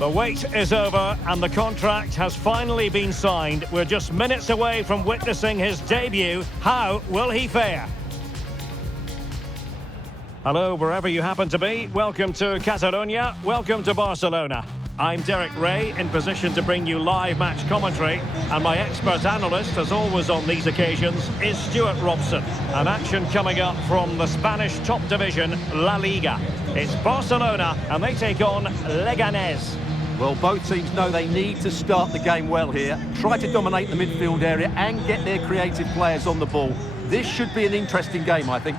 The wait is over and the contract has finally been signed. We're just minutes away from witnessing his debut. How will he fare? Hello, wherever you happen to be. Welcome to Catalonia. Welcome to Barcelona. I'm Derek Ray, in position to bring you live match commentary. And my expert analyst, as always on these occasions, is Stuart Robson. An action coming up from the Spanish top division, La Liga. It's Barcelona, and they take on Leganés. Well, both teams know they need to start the game well here. Try to dominate the midfield area and get their creative players on the ball. This should be an interesting game, I think.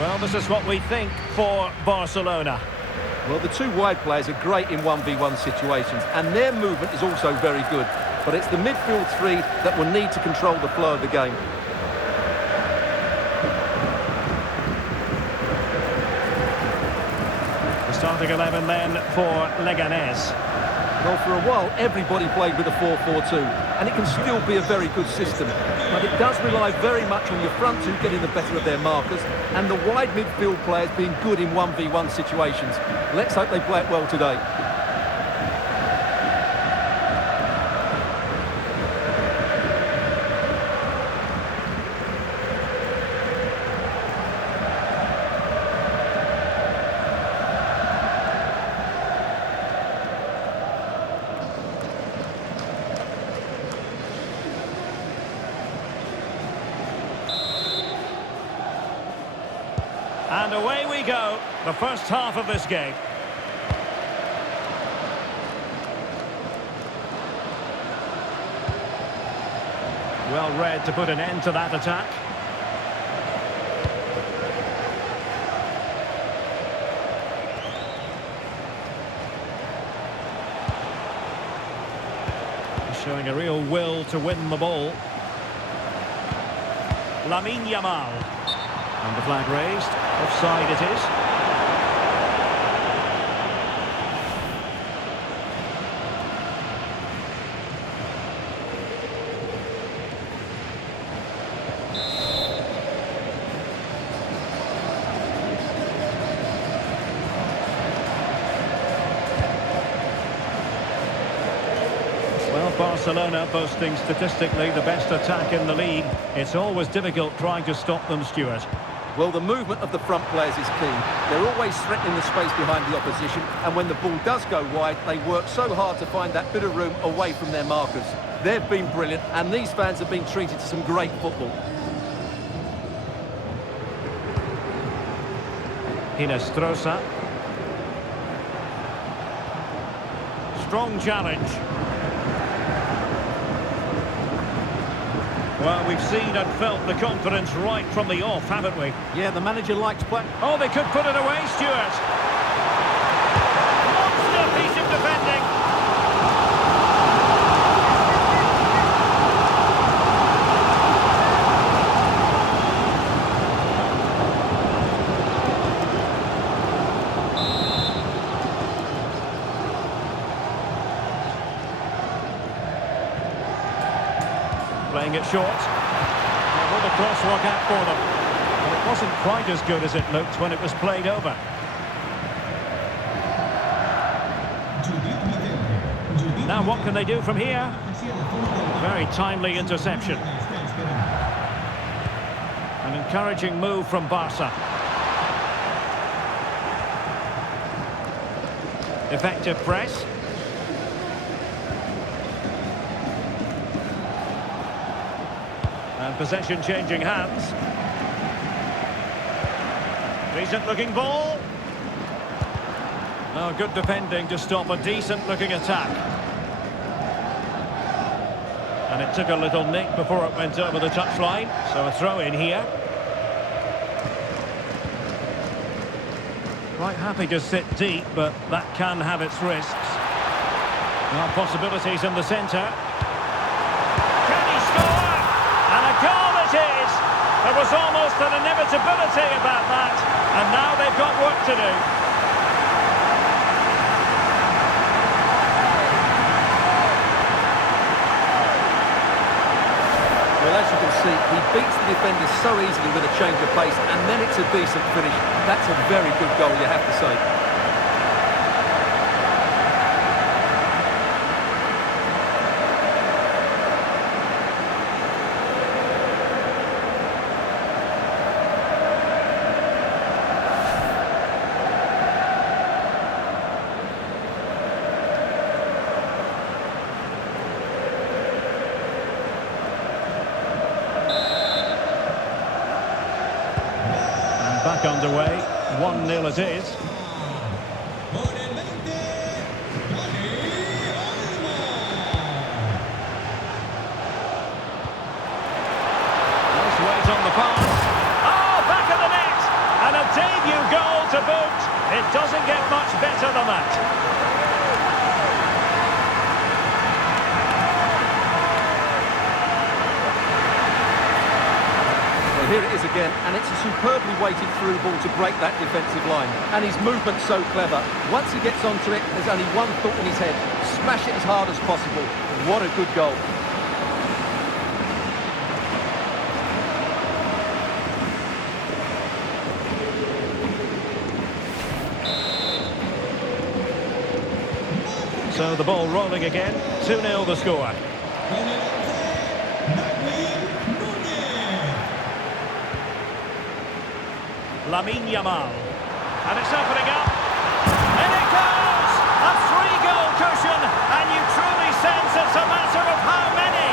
Well, this is what we think for Barcelona. Well, the two wide players are great in 1v1 situations, and their movement is also very good. But it's the midfield three that will need to control the flow of the game. The starting 11 then for Leganés. Well, for a while, everybody played with a 4-4-2, and it can still be a very good system. But it does rely very much on your front two getting the better of their markers, and the wide midfield players being good in 1v1 situations. Let's hope they play it well today. And away we go, the first half of this game. Well read to put an end to that attack. He's showing a real will to win the ball. Lamine Yamal. And the flag raised. Offside it is. Well, Barcelona boasting statistically the best attack in the league. It's always difficult trying to stop them, Stuart. Well, the movement of the front players is key. They're always threatening the space behind the opposition, and when the ball does go wide, they work so hard to find that bit of room away from their markers. They've been brilliant, and these fans have been treated to some great football. Hinestrosa. Strong challenge. Well, we've seen and felt the confidence right from the off, haven't we? Yeah, the manager likes play. Oh, they could put it away, Stuart. Monster piece of defending. Playing it short. Will the cross work out for them? Well, it wasn't quite as good as it looked when it was played over. Now what can they do from here? Very timely interception. An encouraging move from Barca. Effective press. And possession changing hands. Decent looking ball. Oh, good defending to stop a decent looking attack. And it took a little nick before it went over the touchline. So a throw in here. Quite happy to sit deep, but that can have its risks. Now possibilities in the centre. Can he score? And a goal it is! There was almost an inevitability about that, and now they've got work to do. Well, as you can see, he beats the defenders so easily with a change of pace, and then it's a decent finish. That's a very good goal, you have to say. Back underway, 1-0 it is. Nice weight on the pass. Oh, back of the net! And a debut goal to boot. It doesn't get much better than that. Here it is again, and it's a superbly weighted through ball to break that defensive line. And his movement's so clever. Once he gets onto it, there's only one thought in his head. Smash it as hard as possible. What a good goal. So the ball rolling again. 2-0 the score. Lamine Yamal. And it's opening up. And it goes! A 3-goal cushion, and you truly sense it's a matter of how many.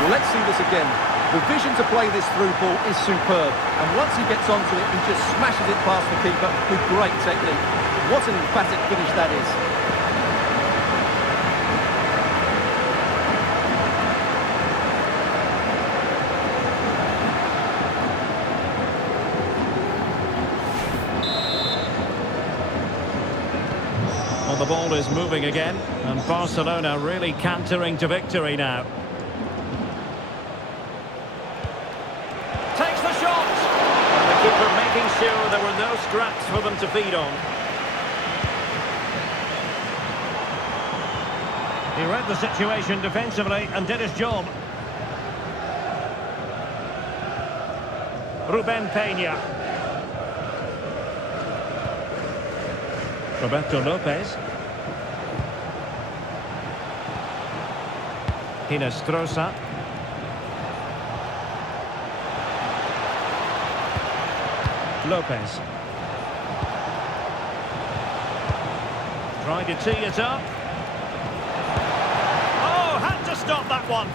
Well, let's see this again. The vision to play this through ball is superb, and once he gets onto it, he just smashes it past the keeper with great technique. What an emphatic finish that is. Well, the ball is moving again, and Barcelona really cantering to victory now. Takes the shot! And the keeper making sure there were no scraps for them to feed on. He read the situation defensively and did his job. Ruben Peña. Roberto Lopez. Hinestrosa. Lopez. Trying to tee it up. Oh, had to stop that one.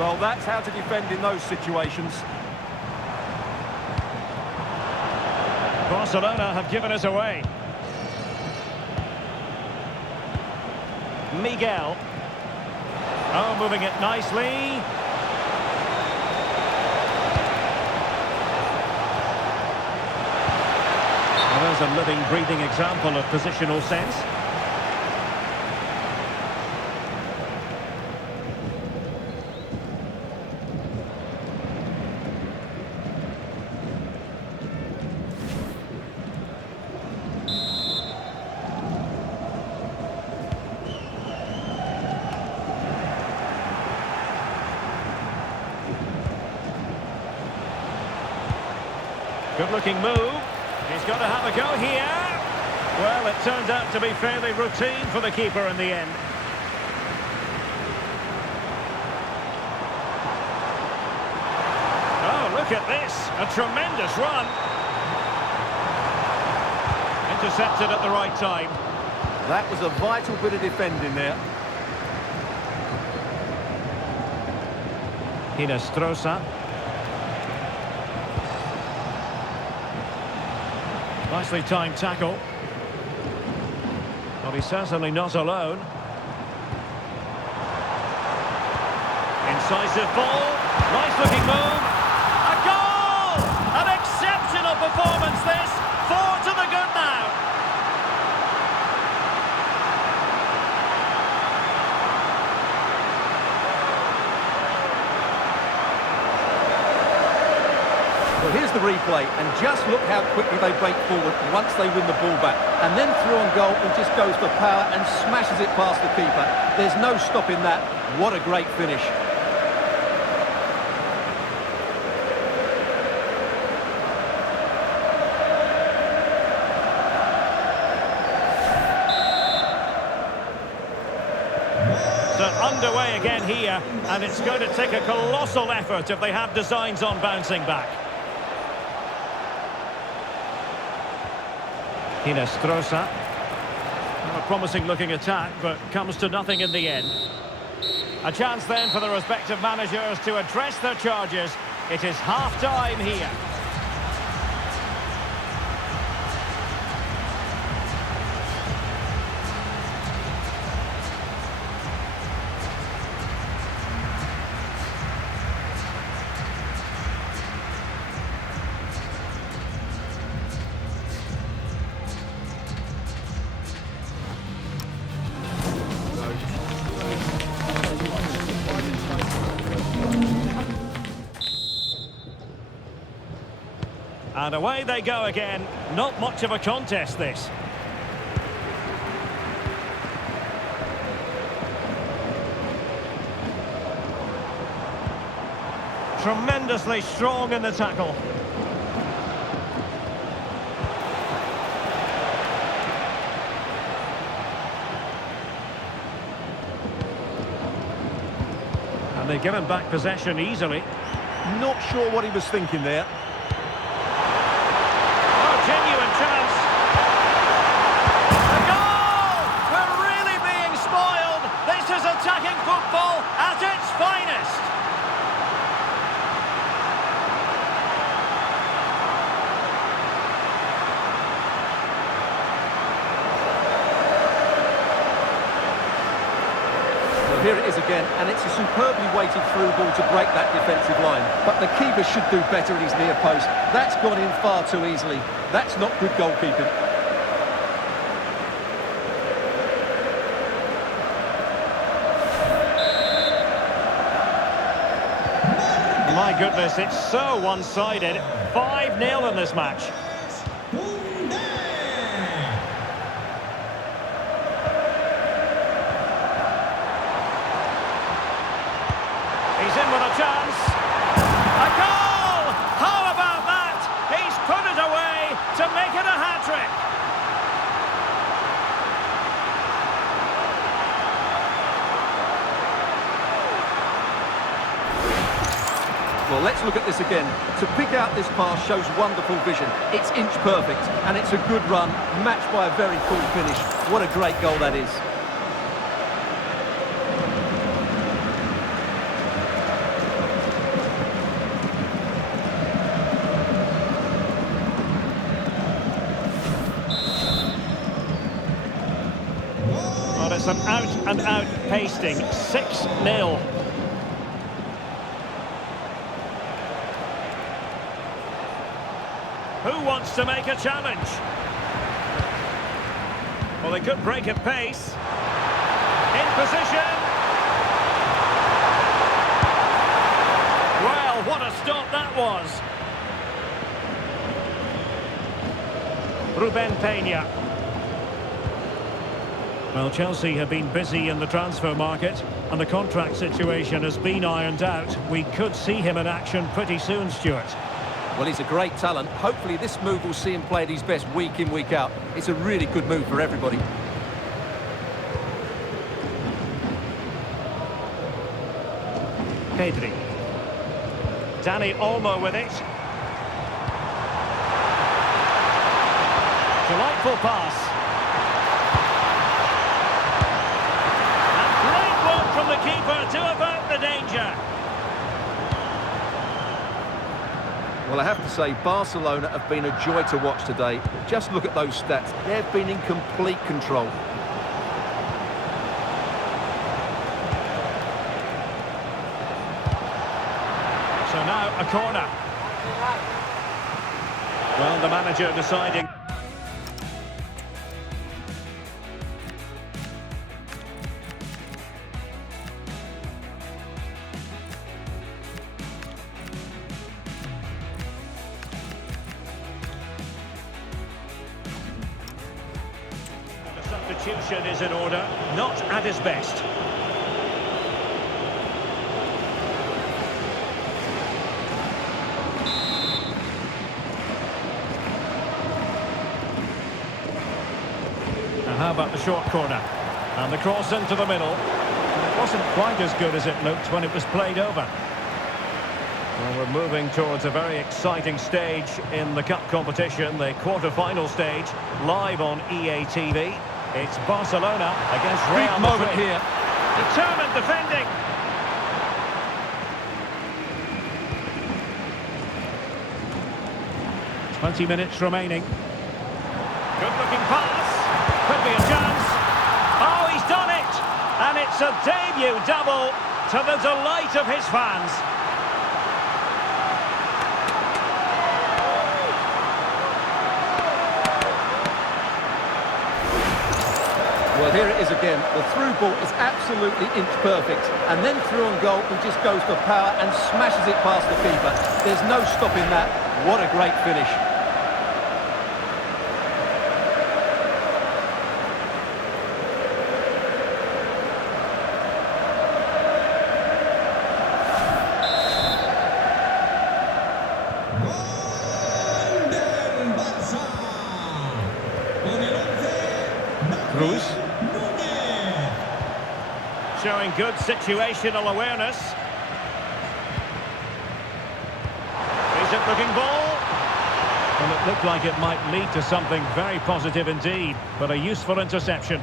Well, that's how to defend in those situations. Barcelona have given us away. Miguel. Oh, moving it nicely. Well, there's a living, breathing example of positional sense. Good-looking move. He's got to have a go here. Well, it turned out to be fairly routine for the keeper in the end. Oh, look at this. A tremendous run. Intercepted at the right time. That was a vital bit of defending there. Hinestrosa. Nicely timed tackle. Well, he's certainly not alone. Incisive ball. Nice looking move. A goal! An exceptional performance this. 4 to the good now. Well, here's the replay, and just look how quickly they break forward once they win the ball back. And then through on goal, he just goes for power and smashes it past the keeper. There's no stopping that. What a great finish. So underway again here, and it's going to take a colossal effort if they have designs on bouncing back. Hinestrosa. A promising looking attack, but comes to nothing in the end. A chance then for the respective managers to address their charges. It is half-time here. And away they go again. Not much of a contest, this. Tremendously strong in the tackle. And they've given back possession easily. Not sure what he was thinking there. Genuine chance. A goal! We're really being spoiled. This is attacking football at its finest. Well, here it is again, and it's a superbly weighted through ball to break that defensive line. But the keeper should do better at his near post. That's gone in far too easily. That's not good goalkeeping. My goodness, it's so one-sided. 5-0 in this match. He's in with a chance. A goal! How about that? He's put it away to make it a hat-trick. Well, let's look at this again. To pick out this pass shows wonderful vision. It's inch perfect, and it's a good run, matched by a very cool finish. What a great goal that is. Well, it's an out-and-out pasting. 6-0. Who wants to make a challenge? Well, they could break at pace. In position. Well, what a stop that was. Ruben Peña. Well, Chelsea have been busy in the transfer market, and the contract situation has been ironed out. We could see him in action pretty soon, Stuart. Well, he's a great talent. Hopefully this move will see him play at his best week in, week out. It's a really good move for everybody. Pedri. Dani Olmo with it. Delightful pass. And great work from the keeper to avert the danger. Well, I have to say, Barcelona have been a joy to watch today. Just look at those stats. They've been in complete control. now a corner. Well, the manager deciding. The substitution is in order, not at his best. How about the short corner? And the cross into the middle. It wasn't quite as good as it looked when it was played over. Well, we're moving towards a very exciting stage in the cup competition, the quarter-final stage, live on EA TV. It's Barcelona against Real Big Madrid. moment here. Determined defending. "20 minutes remaining. Good-looking pass. Could be a chance. Oh, he's done it! And it's a debut double to the delight of his fans. Well, here it is again. The through ball is absolutely inch perfect. And then through on goal, he just goes for power and smashes it past the keeper. There's no stopping that. What a great finish. Cruz. Showing good situational awareness. Decent looking ball. Well, it looked like it might lead to something very positive indeed, but a useful interception.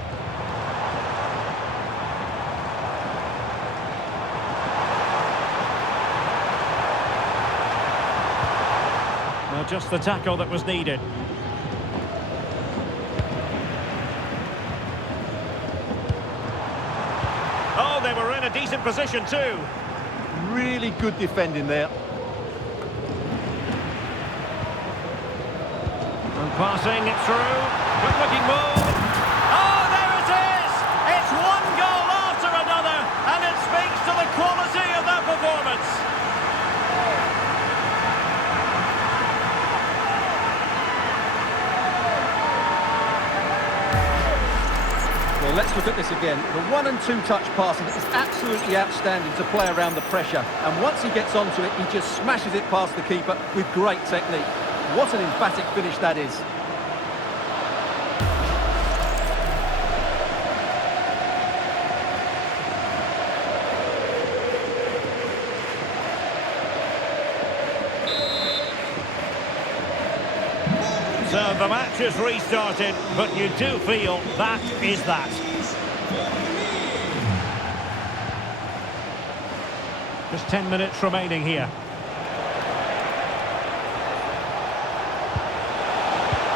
Well, just the tackle that was needed. Oh, they were in a decent position too. Really good defending there. And passing it through. Good looking move. Oh, there it is! It's one goal after another, and it speaks to the quality of their performance. Well, let's look at this again. The 1- and 2-touch passing is absolutely outstanding to play around the pressure. And once he gets onto it, he just smashes it past the keeper with great technique. What an emphatic finish that is. So the match is restarted, but you do feel that is that. Just 10 minutes remaining here.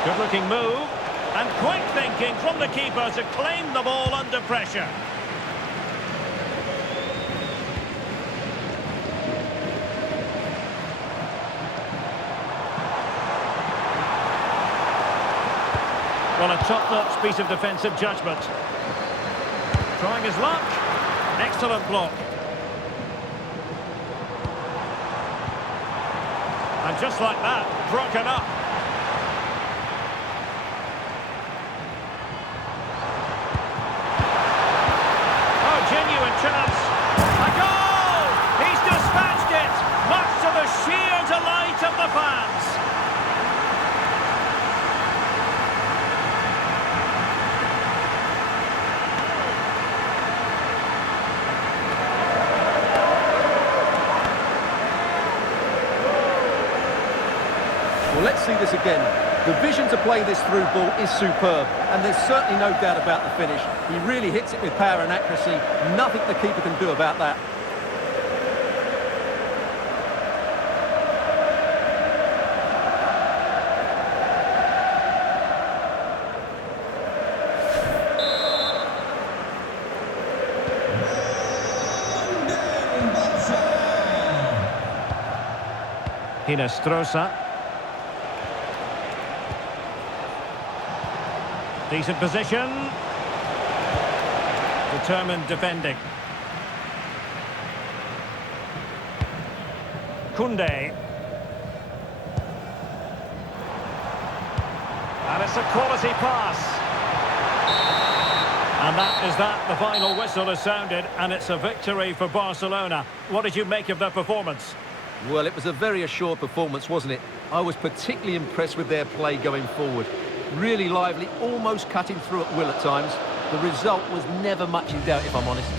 Good looking move, and quick thinking from the keeper to claim the ball under pressure. Well, a top-notch piece of defensive judgment. Trying his luck. Excellent block. And just like that, broken up. Oh, genuine chance. A goal! He's dispatched it, much to the sheer delight of the fans. Well, let's see this again. The vision to play this through ball is superb, and there's certainly no doubt about the finish. He really hits it with power and accuracy. Nothing the keeper can do about that. Hinestrosa. Decent position. Determined defending. Koundé. And it's a quality pass. And that is that. The final whistle has sounded, and it's a victory for Barcelona. What did you make of their performance? Well, it was a very assured performance, wasn't it? I was particularly impressed with their play going forward. Really lively, almost cutting through at will at times. The result was never much in doubt, if I'm honest.